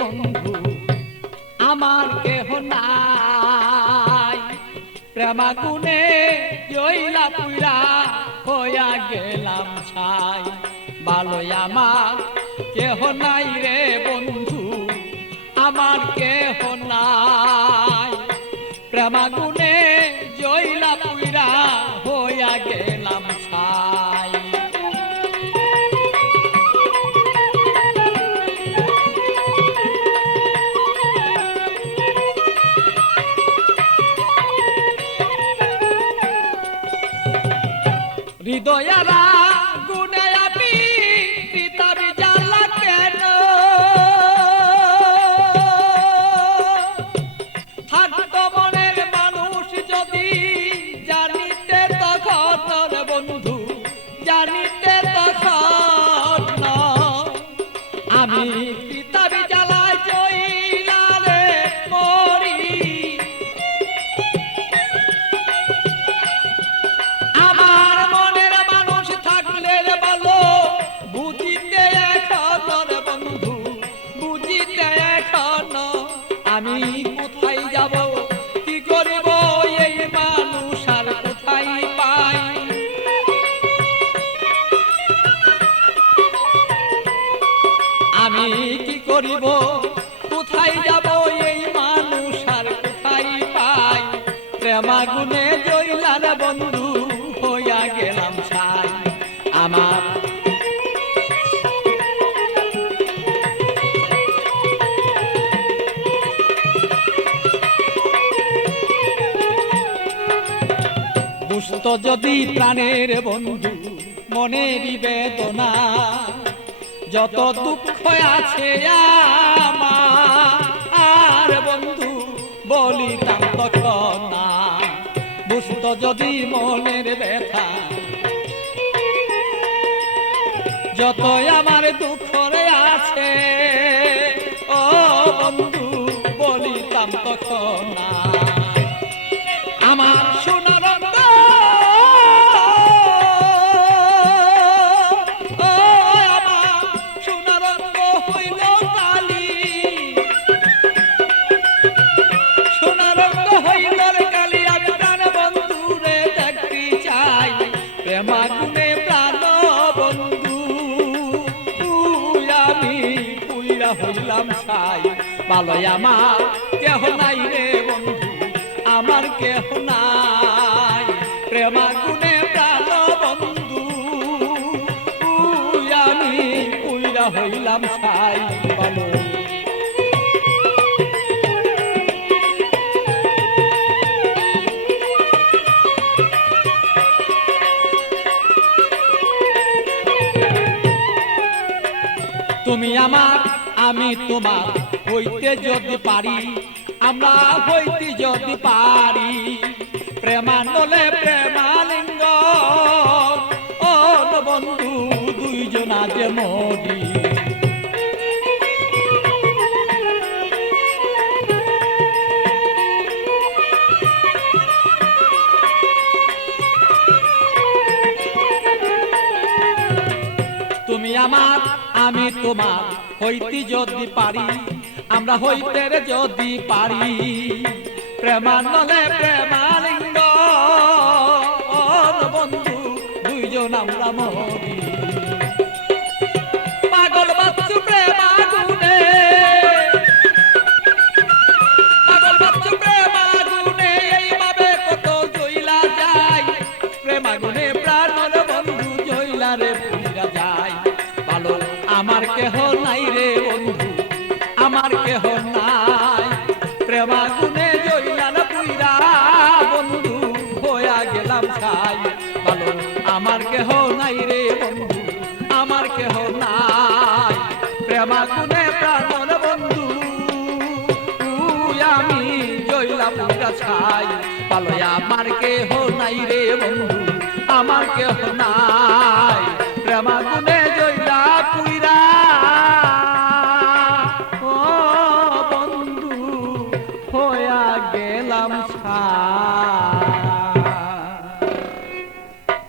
বন্ধু, আমার কেহ নাই। পুরা হইয়া গেলাম ছাই। আমার কেহ নাই রে বন্ধু, আমার কেহ নাই। প্রেমাগুনে হৃদয়ারা করিব? কোথায় যাব এই মানুষ আর কোথায় পাই? প্রেমাগুনে জইলার বন্ধু হইয়া গেলাম ছাই। আমার যদি প্রাণের বন্ধু মনের বেদনা যত দুঃখ আছে আমার বন্ধু বলিতাম তখন না বুঝত যদি মনের ব্যথা। যত আমার দুঃখ রে আছে, ও বন্ধু বলিতাম তখন না ছাই ভালোই আমার কেহ নাই রে বন্ধু, আমার কেহ নাই। প্রেমাগুনে প্রাণ বন্ধু আমি পুইরা হইলাম ভালো তুমি আমার আমি তোমার হইতে যদি পারি, আমরা হইতে যদি পারি। প্রেমানলে প্রেমালিঙ্গ, ও বন্ধু, দুইজনা যে মরি। তুমি আমার আমি তোমার হইতে যদি পারি, আমরা হইতে যদি পারি। প্রেমানলে প্রেমালিঙ্গ, বন্ধু, দুইজন আমরা মরি প্রেমাগুনে জইলা রে পুইরা। বন্ধু, হইয়া গেলাম ছাই ভালো, আমার কেহ নাই রে বন্ধু, আমার কেহ নাই। প্রেমাগুনে প্রাণ বন্ধু আমি পালয় আমার কেহ নাই রে বন্ধু, আমার কেহ নাই।